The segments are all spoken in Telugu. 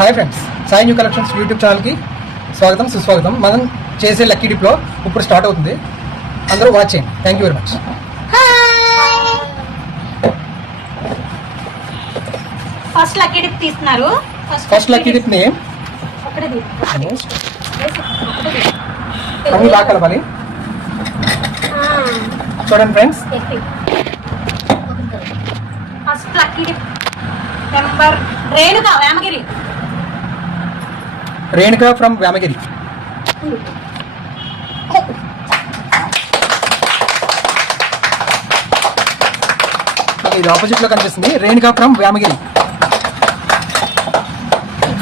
Hi friends, Sai new collections YouTube ఛానల్కి స్వాగతం సుస్వాగతం. మనం చేసే లక్కీ డిప్లో ఇప్పుడు స్టార్ట్ అవుతుంది. అందరూ వాచ్ చేయండి. Thank you very much. First lucky dip తీస్తున్నారు. ఫస్ట్ లక్కీ డిప్ నేమ్ అన్ని బాగా కలపాలి. చూడండి friends, first lucky dip number Renuka Vemagiri. Renuka from Vemagiri. ఇది ఆపోజిట్ లో కనిపిస్తుంది. Renuka from Vemagiri.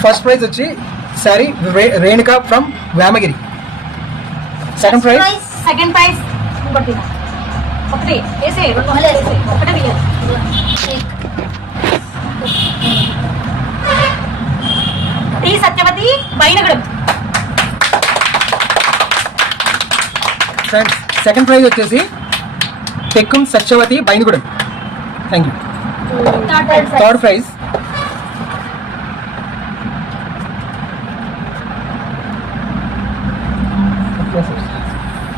First prize వచ్చి sorry Renuka from Vemagiri. Second prize ఒకటి వేసే ఒకటే వేయాలి. టీ సత్యవతి బైనగడం. సెకండ్ ప్రైజ్ వచ్చేసి టెక్కుం Satyavathi Bainagudem. Thank you. Third prize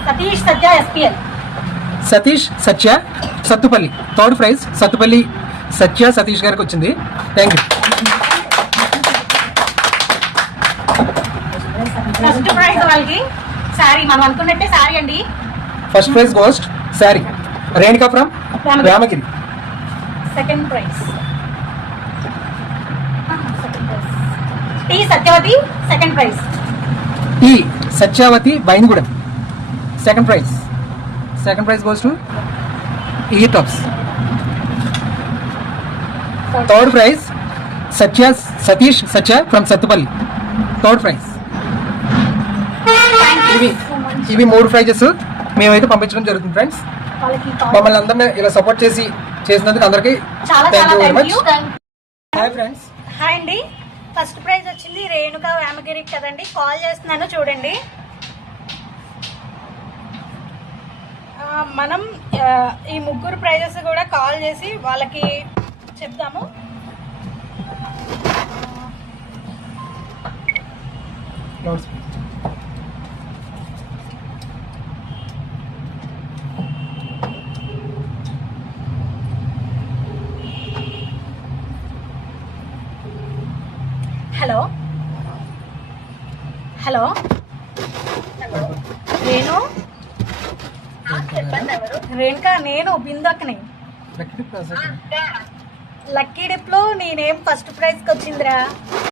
Satish Satya ఎస్పీఎల్. సతీష్ సత్య సత్తుపల్లి. థర్డ్ ప్రైజ్ సత్తుపల్లి సత్య సతీష్ గారికి వచ్చింది. Thank you. ఫస్ట్ ప్రైజ్ వాళ్ళకి సారీ, మనం అనుకున్నట్టే సారీ అండి. First prize goes to sorry Renuka from Ramagiri. Second prize T Satyavathi. Second prize T Satyavathi Bainagudem. Second prize goes to ఈ టాప్స్. Third prize Satish Satya from Sathupalli. Third prize. ఇవి 3 ప్రైజెస్ మేమైతే పంపించడం జరుగుతుంది ఫ్రెండ్స్. మమ్మల్ని అందరినీ ఇలా సపోర్ట్ చేసినందుకు అందరికి thank you very much. Hi friends. Hi అండి. ఫస్ట్ ప్రైజ్ వచ్చింది రేణుకా వేమగిరి కదండి. కాల్ చేస్తున్నాను చూడండి. మనం ఈ 3 ప్రైజెస్ కూడా కాల్ చేసి వాళ్ళకి చెప్దాము. హలో హలో నేను రేణుకా, నేను బిందక్ని. లక్కీ డిప్ లో నేనేం ఫస్ట్ ప్రైజ్కి వచ్చిందిరా.